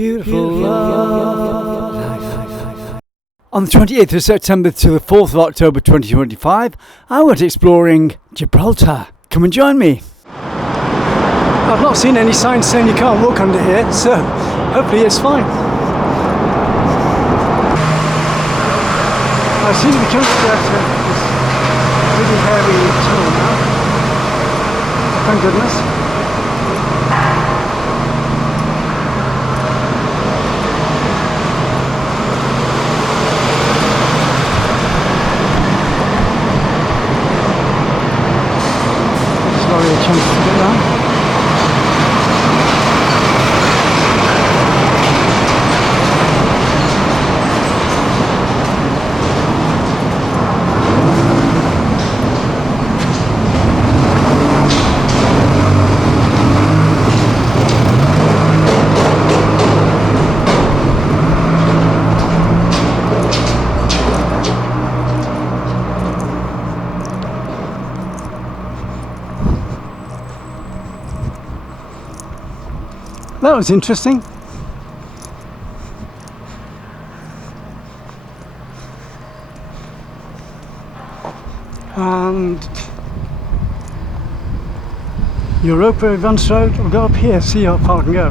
beautiful life. On the 28th of September to the 4th of October 2025, I went exploring Gibraltar. Come and join me. I've not seen any signs saying you can't walk under here, so hopefully it's fine. I seem to be coming to this really hairy tunnel now. Thank goodness. Slowly a chance to get down. That was interesting. And Europa Advance Road, we'll go up here, see how far I can go.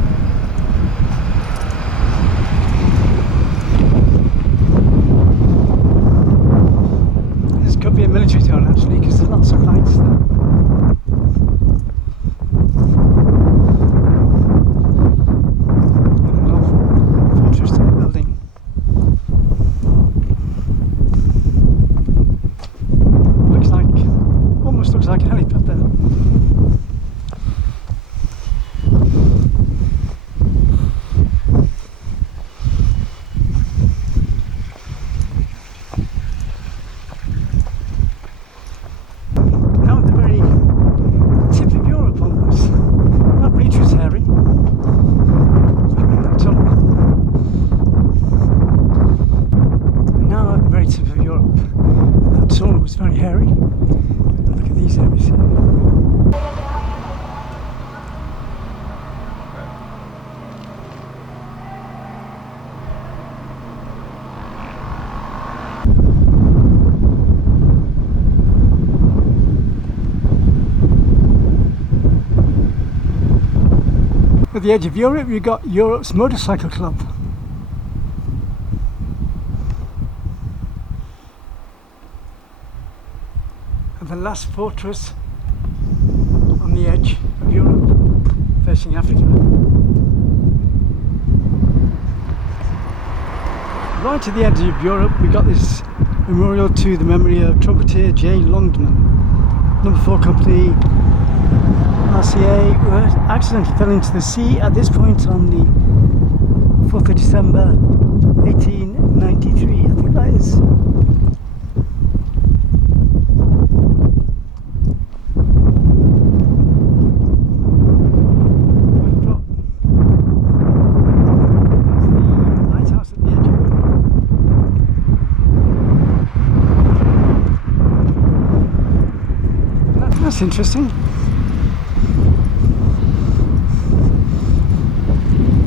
This could be a military town actually, because there's lots of lights there. Like a helipad there. Now at the very tip of Europe almost. That beach was hairy. That tunnel. And now at the very tip of Europe. That tunnel was very hairy. Look at these areas here. At the edge of Europe, you've got Europe's Motorcycle Club. The last fortress on the edge of Europe, facing Africa. Right at the edge of Europe, we got this memorial to the memory of trumpeter J. Longman, number 4 company RCA, who accidentally fell into the sea at this point on the 4th of December 1893, I think that is. That's interesting.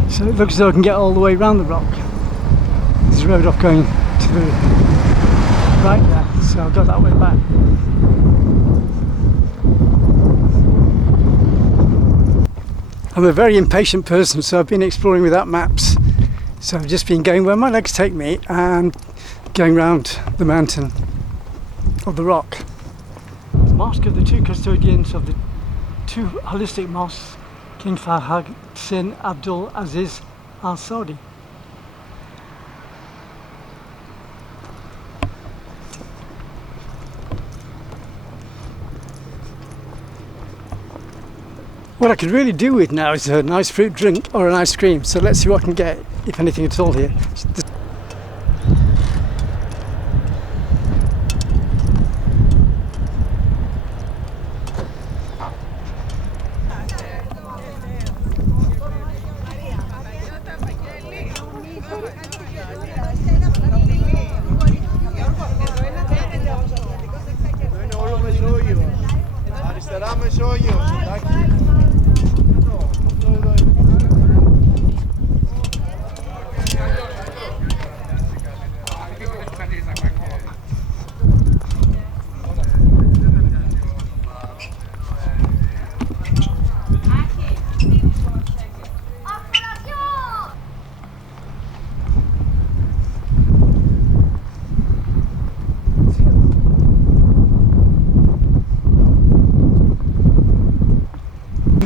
So it looks as though I can get all the way around the rock. There's a road off going to the right there, so I'll go that way back. I'm a very impatient person, so I've been exploring without maps. So I've just been going where my legs take me and going round the mountain of the rock. Mosque of the 2 custodians of the 2 holistic mosques, King Fahad bin Abdul Aziz Al Saudi. What I could really do with now is a nice fruit drink or an ice cream, so let's see what I can get, if anything at all here.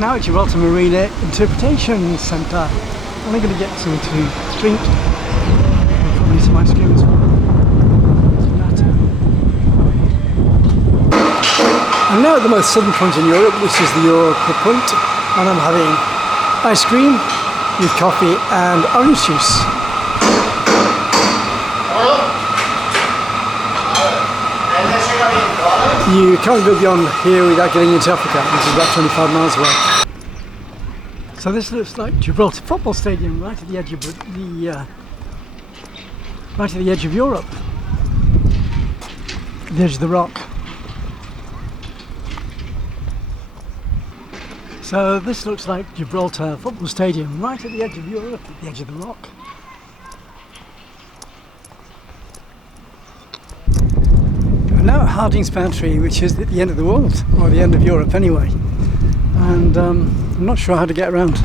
now at Gibraltar Marina Interpretation Centre. I'm going to get something to drink and probably some ice cream as well. I'm now at the most southern point in Europe, which is the Europa Point, and I'm having ice cream with coffee and orange juice. You can't go beyond here without getting into Africa, which is about 25 miles away. So this looks like Gibraltar Football Stadium, right at the edge of Europe, the edge of the rock. So this looks like Gibraltar Football Stadium, right at the edge of Europe, at the edge of the rock. Now at Harding's Boundary, which is at the end of the world, or the end of Europe anyway, and I'm not sure how to get around.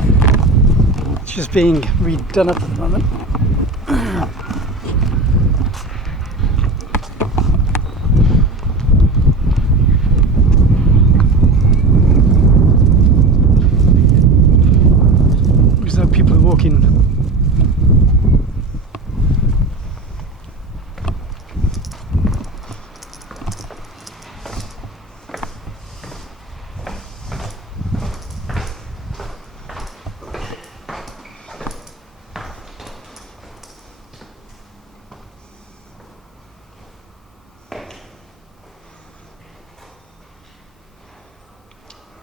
It's just being redone up at the moment. Looks like people are walking.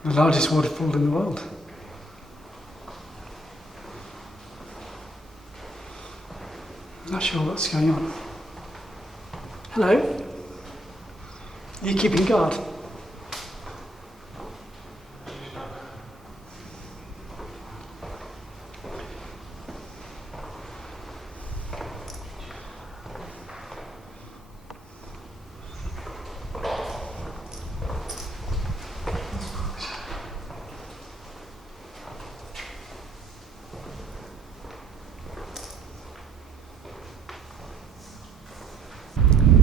The largest waterfall in the world. Not sure what's going on. Hello? Are you keeping guard?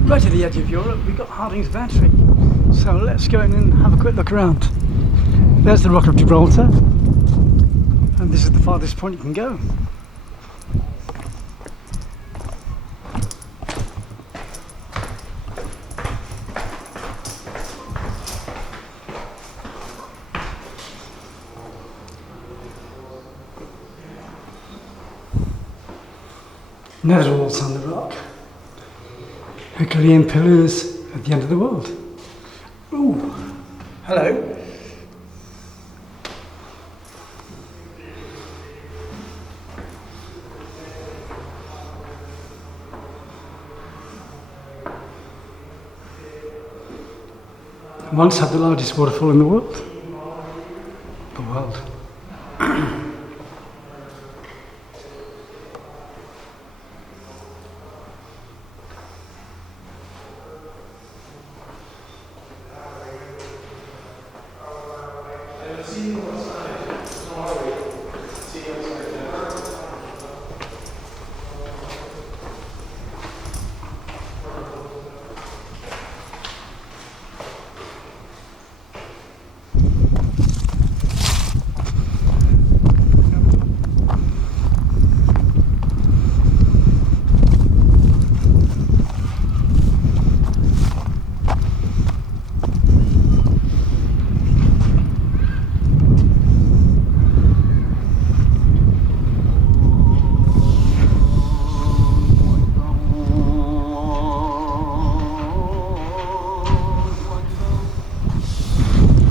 Right at the edge of Europe, we've got Harding's Boundary. So let's go in and have a quick look around. There's the Rock of Gibraltar, and this is the farthest point you can go. Nether walls on the rock. Herculean pillars at the end of the world. Ooh, hello. Once had the largest waterfall in the world. The world.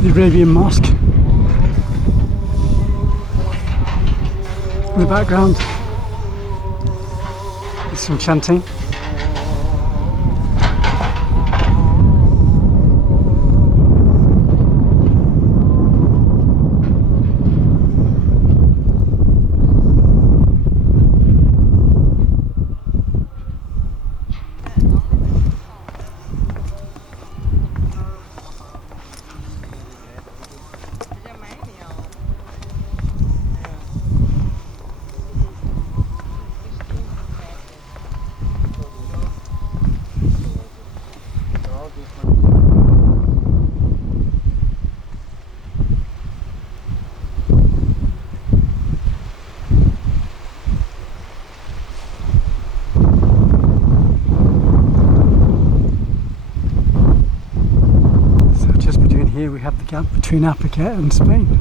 The Arabian Mosque in the background. There's some chanting. gap between Africa and Spain.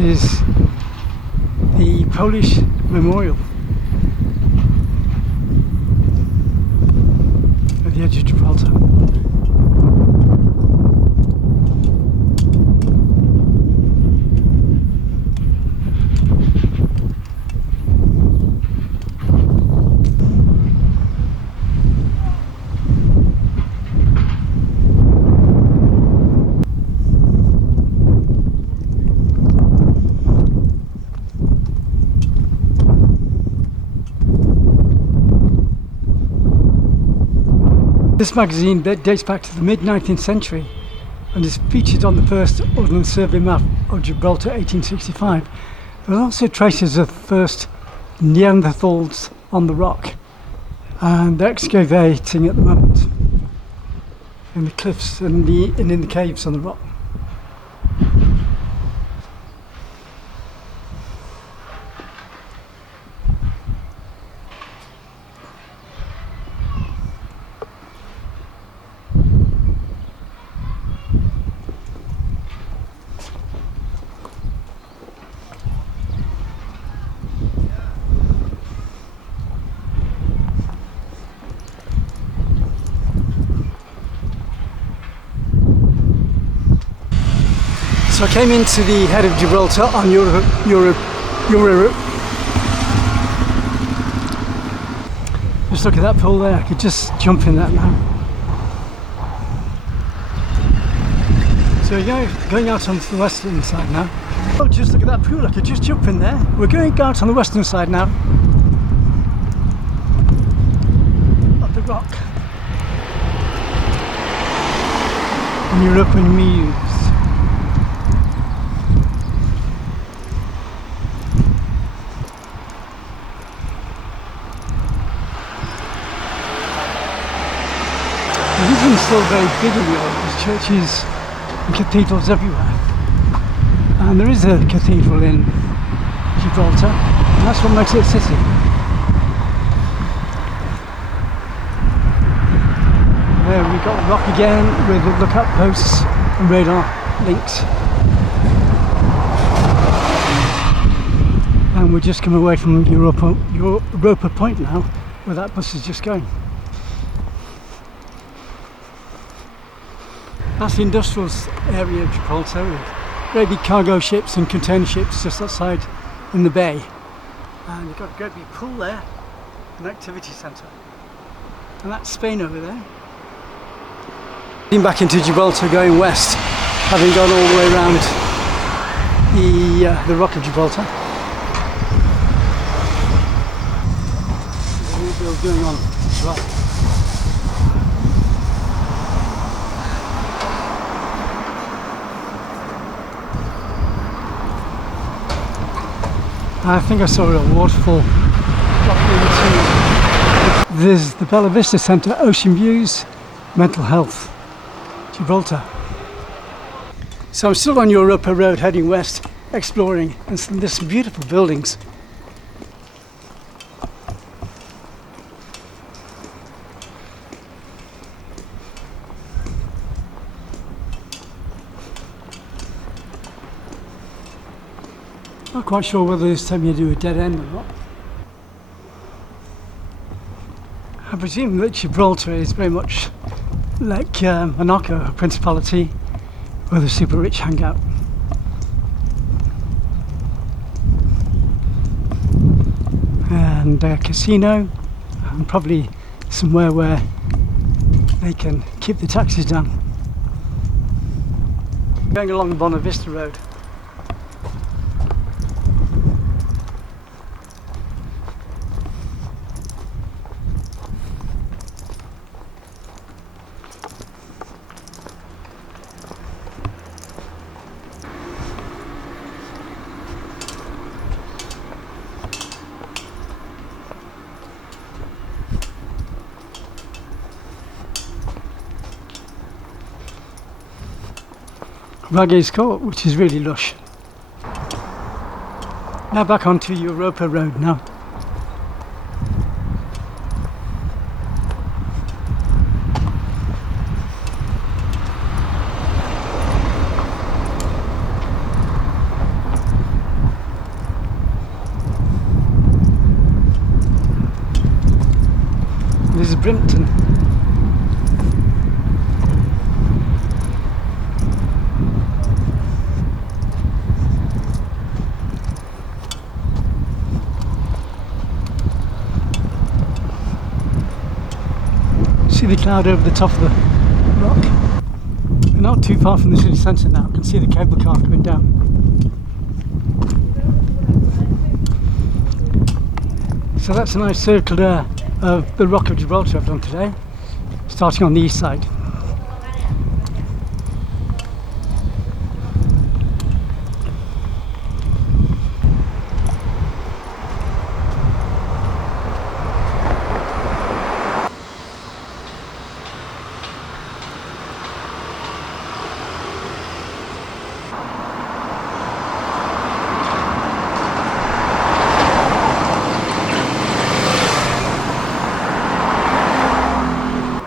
Is the Polish memorial at the edge of Gibraltar. This magazine dates back to the mid-19th century and is featured on the first Ordnance Survey map of Gibraltar 1865. There are also traces of first Neanderthals on the rock, and they're excavating at the moment in the cliffs and in the caves on the rock. So I came into the head of Gibraltar on Euro. Just look at that pool there, I could just jump in that now. So we're going out onto the western side now. Oh, just look at that pool, I could just jump in there. We're going out on the western side now of the rock. On European Muse. It's still very big in Europe. There's churches and cathedrals everywhere, and there is a cathedral in Gibraltar, and that's what makes it a city. There we've got the rock again with the lookout posts and radar links, and we're just coming away from Europa Point now, where that bus is just going. That's the industrial area of Gibraltar, with great big cargo ships and container ships just outside in the bay. And you've got a great big pool there, an activity centre. And that's Spain over there. Heading back into Gibraltar going west, having gone all the way around the Rock of Gibraltar. There's a new build going on as well. I think I saw a waterfall. There's the Bella Vista Centre, Ocean Views, Mental Health, Gibraltar. So I'm still on Europa Road heading west, exploring, and there's some beautiful buildings. Not quite sure whether this time you do a dead end or not. I presume that Gibraltar is very much like Monaco, a principality where the super rich hang out. And a casino, and probably somewhere where they can keep the taxes down. Going along the Bona Vista Road. Ragge's Court, which is really lush. Now back onto Europa Road now. This is Brimpton. See the cloud over the top of the rock. We're not too far from the city centre now. I can see the cable car coming down. So that's a nice circle there of the Rock of Gibraltar I've done today, starting on the east side.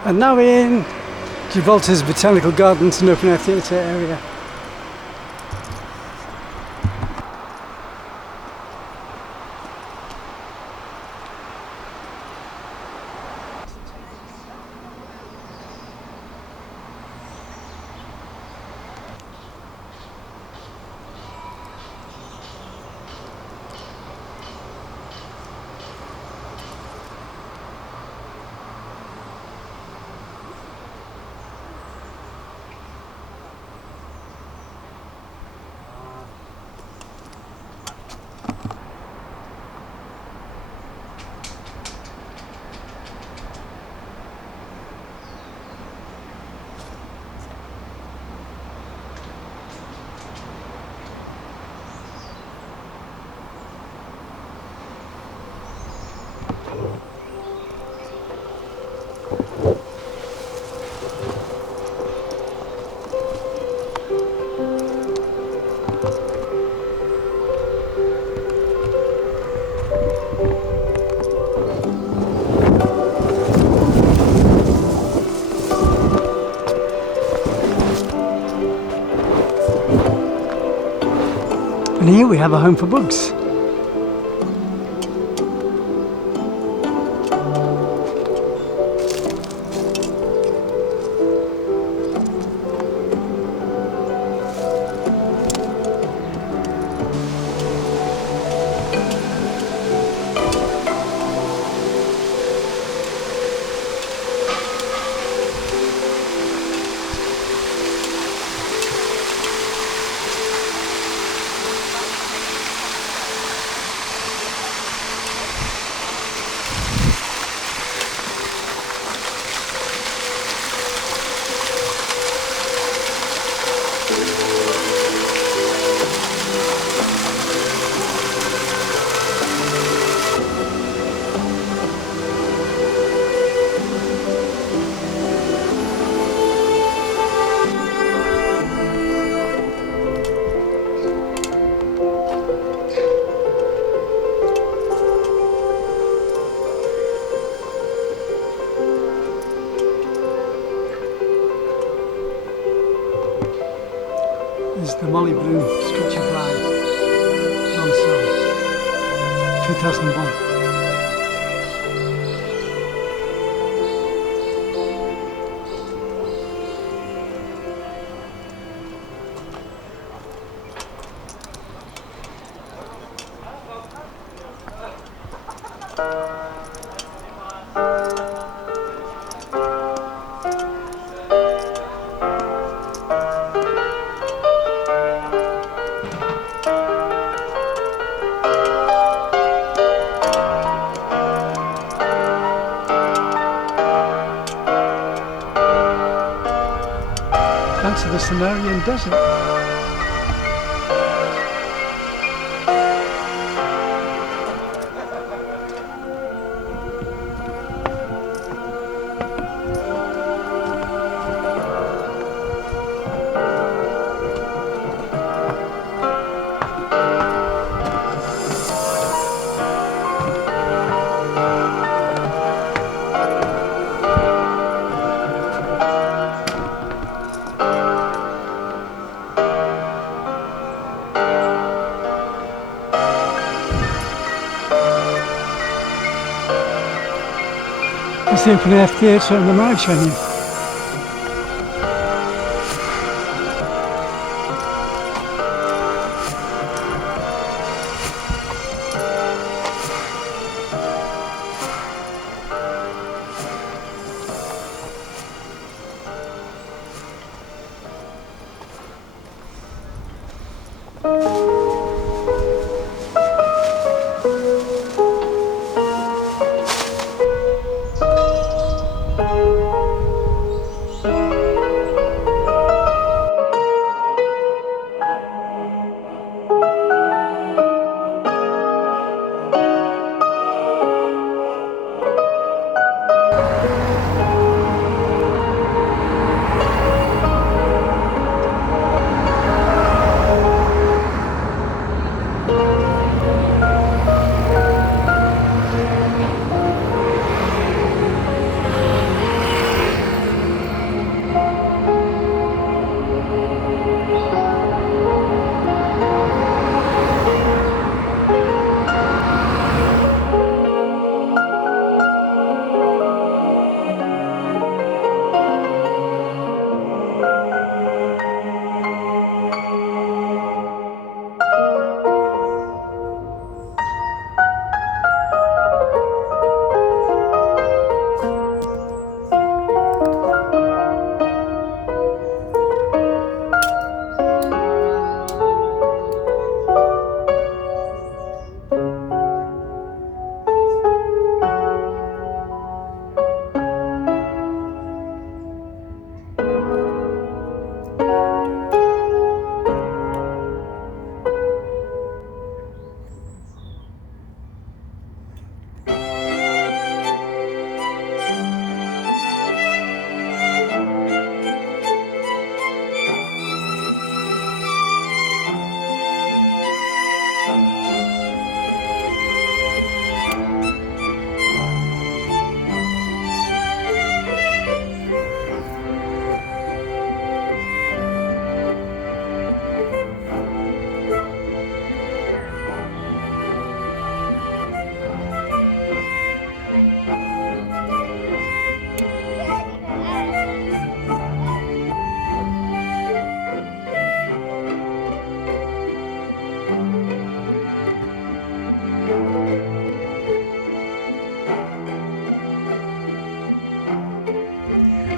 And now we're in Gibraltar's Botanical Gardens and open air theatre area. And here we have a home for bugs. This is the Molly Bloom sculpture flag. on sale. 2001. Down to the Sumerian desert. It's the open air theatre and the marriage venue.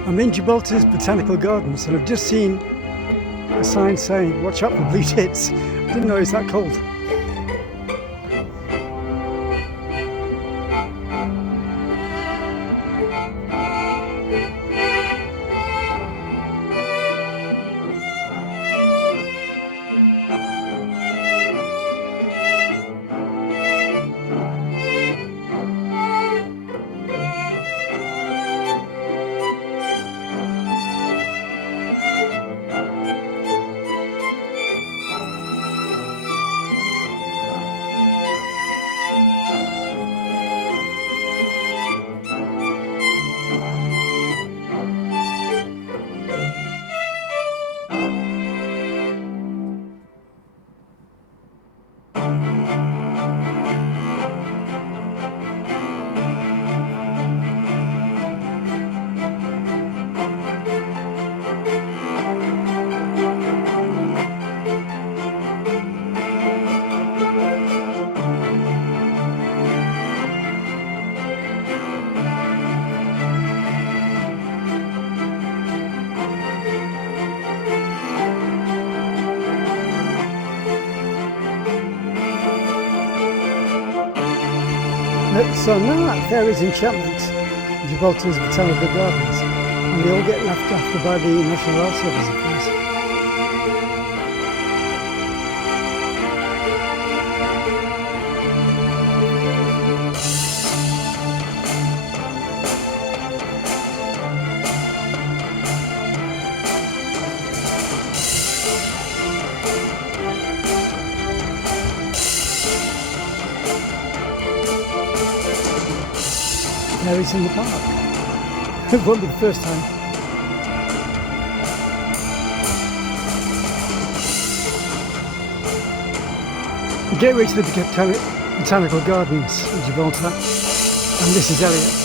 I'm in Gibraltar's Botanical Gardens and I've just seen a sign saying, watch out for blue tits. I didn't know it was that cold. So now that there is enchantment, Gibraltar's Botanical Gardens, and they all get looked after by the National Health Service, of course. There it's in the park. It won't be the first time. The gateway to the Botanical Gardens in Gibraltar, and this is Elliot.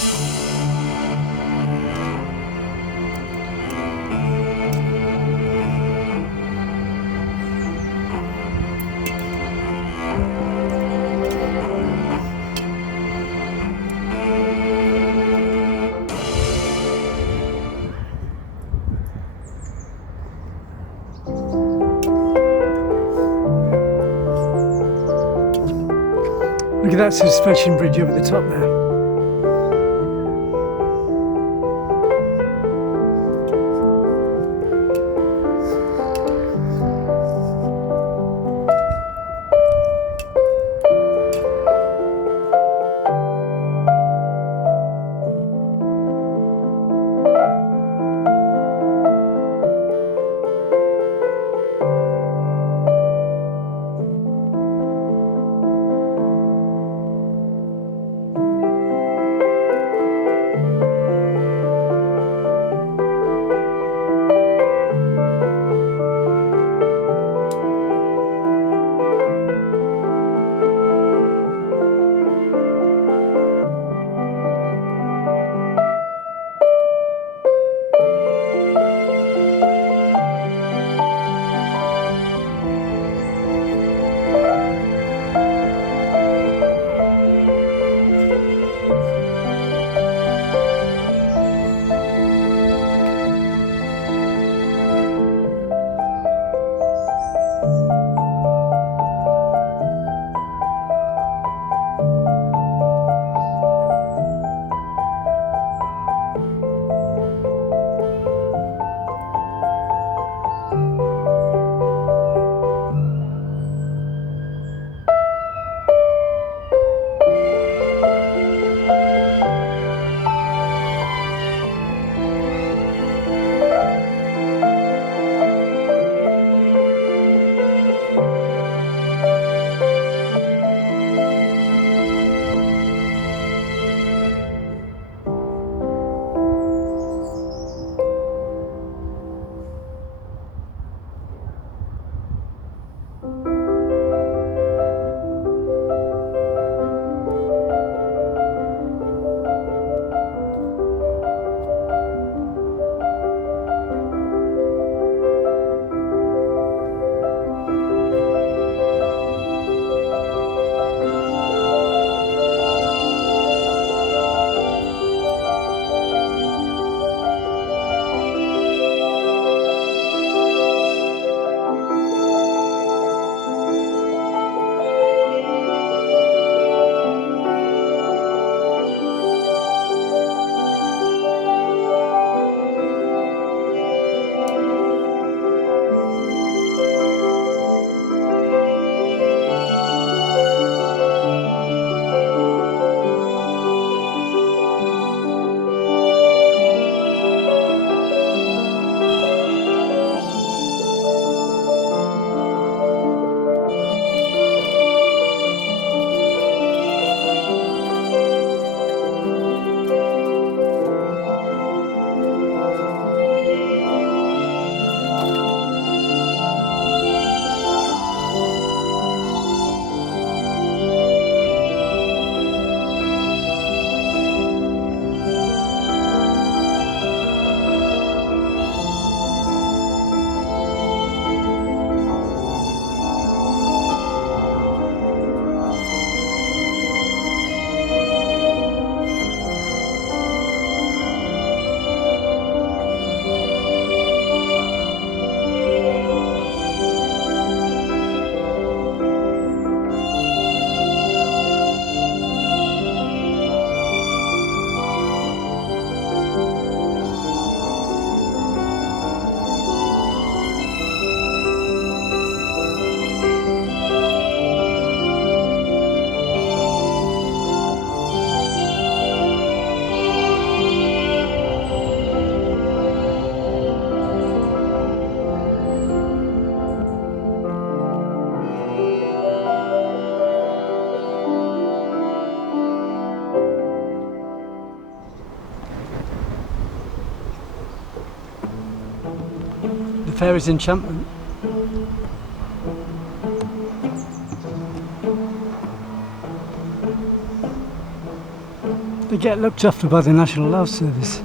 Look at that suspension bridge over the top there. fairy's enchantment. They get looked after by the National Health Service.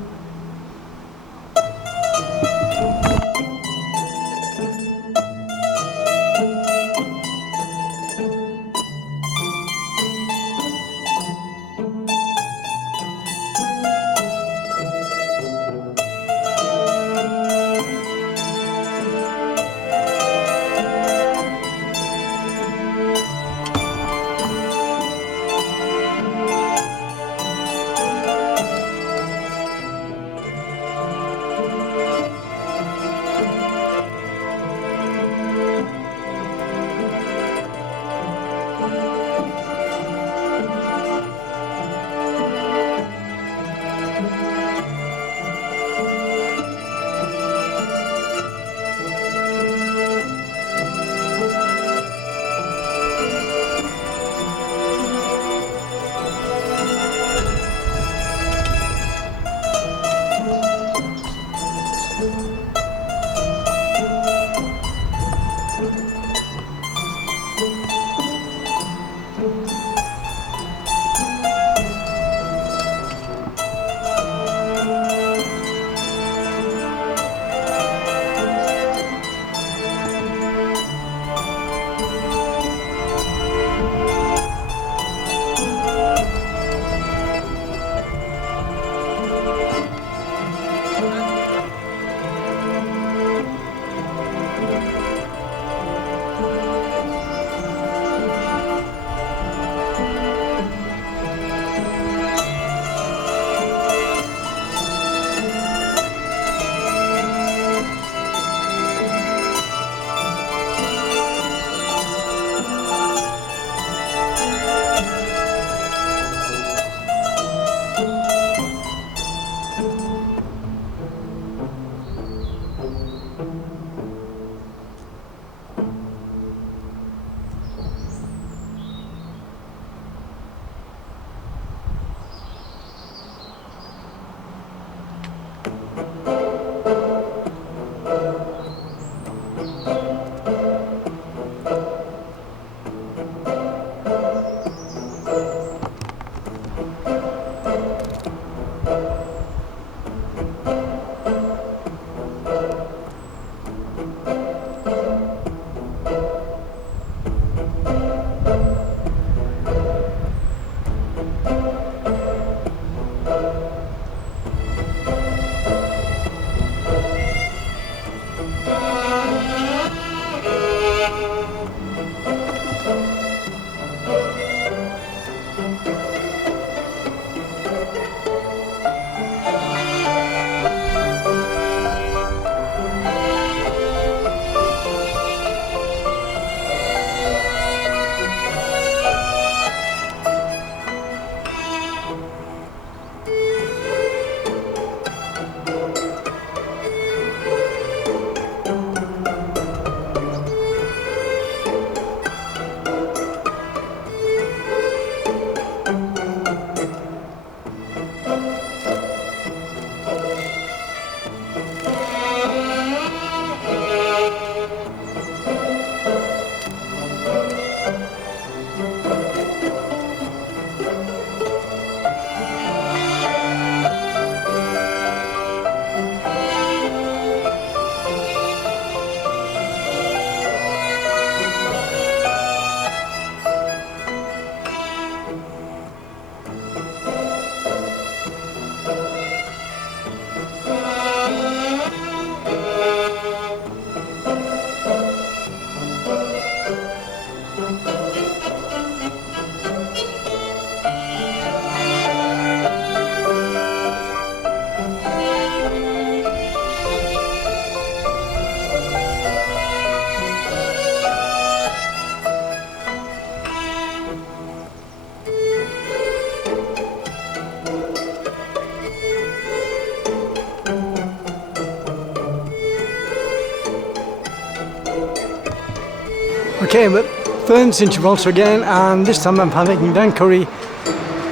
Okay, but Fern's in Gibraltar again, and this time I'm having lamb curry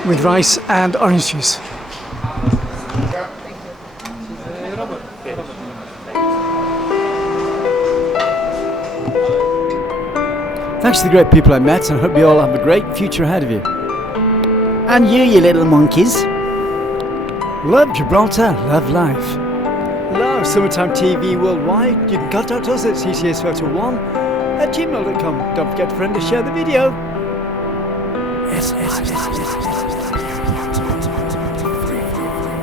with rice and orange juice. Thanks to the great people I met, and I hope you all have a great future ahead of you. And you little monkeys. Love Gibraltar, love life. Love Summertime TV worldwide. You can contact us at ctsphoto1@gmail.com. Don't forget to friend and share the video. Yes.